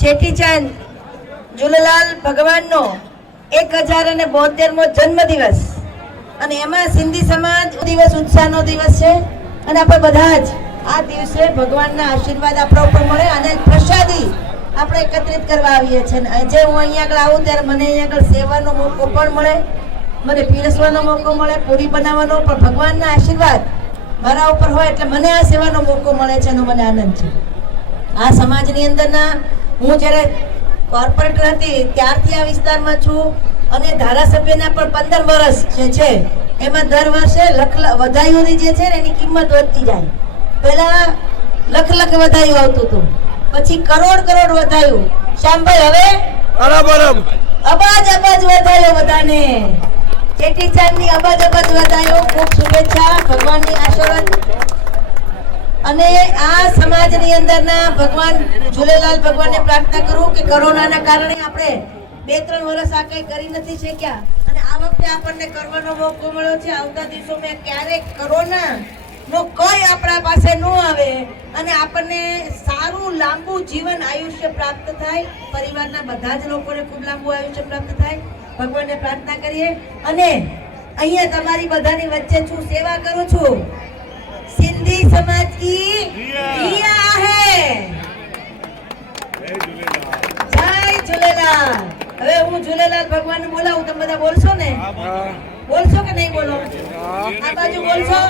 चेटीचंद झूलेलाल भगवाननो 1072मो जन्मदिवस અને એમાં સિંધી સમાજ દિવસ ઉત્સાહનો દિવસ છે અને આપણે બધા જ આ દિવસે ભગવાનના આશીર્વાદ આપણા ઉપર મળે અને પ્રસાદી આપણે એકત્રિત કરવા આવીએ છીએ. જે હું અહીંયા આગળ આવું ત્યારે મને અહીંયા આગળ સેવાનો મોકો પણ મળે, મને પીરસવાનો મોકો મળે, પૂરી બનાવવાનો, પણ ભગવાનના આશીર્વાદ મારા ઉપર હોય એટલે મને આ સેવાનો મોકો મળે છે એનો મને આનંદ છે. આ સમાજની અંદરના હું જ્યારે કોર્પોરેટર હતી ત્યારથી આ વિસ્તારમાં છું અને ધારાસભ્યના પણ 15 વર્ષ જે છે એમાં દર વર્ષે વધાઈઓની જે છે ને એની કિંમત વધતી જાય. પહેલા લખ વધાયું આવતું હતું, પછી કરોડ વધાયું. શ્યામભાઈ હવે અબાજ વધાયો બધાને. ચેટીચાંદની અબાજ વધાયો. ખૂબ શુભેચ્છા, ભગવાનની આશીર્વાદ. અને આ સમાજની અંદરના ભગવાન ઝૂલેલાલ ભગવાનને પ્રાર્થના કરું કે કોરોનાના કારણે આપણે 2-3 વર્ષ આ કંઈ કરી નથી શક્યા અને આ વખતે આપણને કરવાનો મોકો મળ્યો છે. આવતા દિવસોમાં ક્યારેક કોરોના નો કોઈ આપણા પાસે ન આવે અને આપણને સારું લાંબુ જીવન આયુષ્ય પ્રાપ્ત થાય, પરિવારના બધા જ લોકોને ખૂબ લાંબુ આયુષ્ય પ્રાપ્ત થાય, ભગવાનને પ્રાર્થના કરીએ. અને અહીંયા તમારી બધાની વચ્ચે છું, સેવા કરું છું. सिंधी समाज की रिया है. जय झूलेलाल. હવે હું ઝૂલેલાલ ભગવાનને બોલાવું, તમે બધા બોલશો ને? બોલશો કે નહીં બોલો? આ બાજુ બોલશો,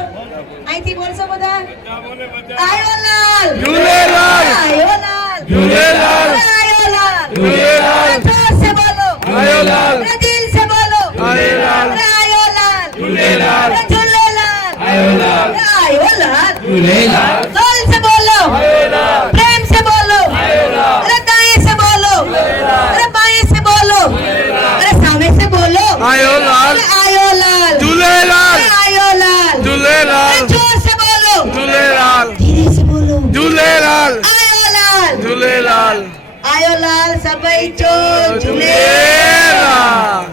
અહીંથી બોલશો બધા. આયો લાલ ઝૂલેલાલ, આયો લાલ ઝૂલેલાલ, આયો લાલ ઝૂલેલાલ. જોર से बोलो आयो लाल, दिल से बोलो आयो लाल, आयो लाल ઝૂલેલાલ, ઝૂલેલાલ आयो लाल, आयो लाल ઝूलेलाल. दिल से बोलो आयो लाल, प्रेम से बोलो आयो लाल, अरे दाएं से बोलो अरे बाएं से बोलो अरे सामने से बोलो आयो लाल, आयो लाल झूलेलाल, आयो लाल झूलेलाल, जोर से बोलो झूलेलाल, धीरे से बोलो झूलेलाल, आयो लाल झूलेलाल, आयो लाल. सबई चो झूले झूलेलाल.